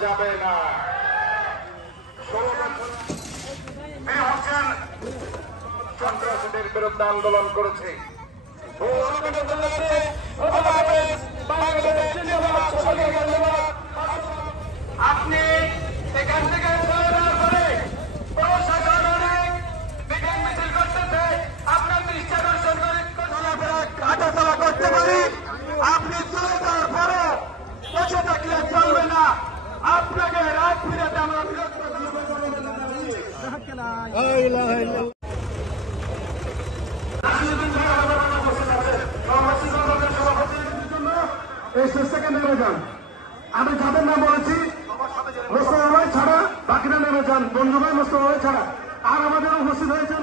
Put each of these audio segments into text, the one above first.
যাবে না। হচ্ছেন সন্ত্রাসীদের বিরুদ্ধে আন্দোলন করেছে। আপনি এখান থেকে আপনার দৃষ্টি আকর্ষণ করে হাঁটাচলা করতে পারি। আপনি চলে যাওয়ার পরে বসে থাকলে চলবে না। আপনাকে রাত ফিরাতে আমরা বিরোধ আমি যাদের নাম বলেছি মোস্তফা ভাই ছাড়া বাকিরা নেমে যান। বন্ধু ভাই মোস্তফা ভাই ছাড়া আর আমাদের উপস্থিত হয়েছেন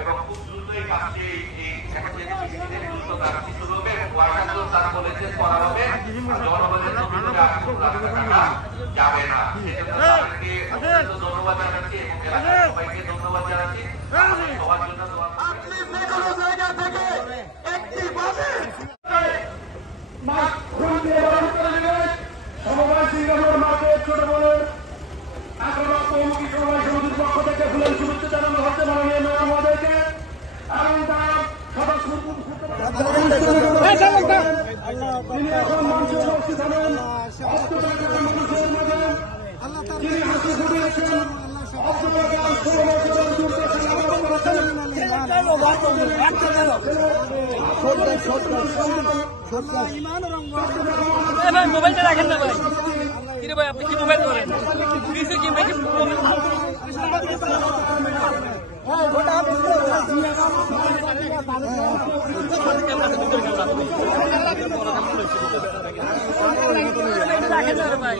এবং খুব দ্রুতই কাজটি শুরু হবে। ওয়ার্কারগুলো তারা বলেছে করা হবে, জনগণের যাবে না। ধন্যবাদ জানাচ্ছি এবং সবাইকে ধন্যবাদ জানাচ্ছি। সবার জন্য আপনি যে কোনো জায়গা থেকে একটি বাসে সমবায় সিঙ্গাপুর মার্কেট ছোট বলে কৌমুখী সমবায় সমিতির পক্ষ থেকে ফুলের শুভেচ্ছা জানানো হচ্ছে মাননীয় মেয়র মহোদয়কে এবং তার সদস্য তিনি এখন মঞ্চে উপস্থিত হবেন। মানুষের মাঝে তিনি হাসি ফুটিয়েছেন। মোবাইলটা রাখেন না ভাই। কিরে ভাই আপনি কি মোবাইল করেন? কি ভাই রাখেন না ভাই।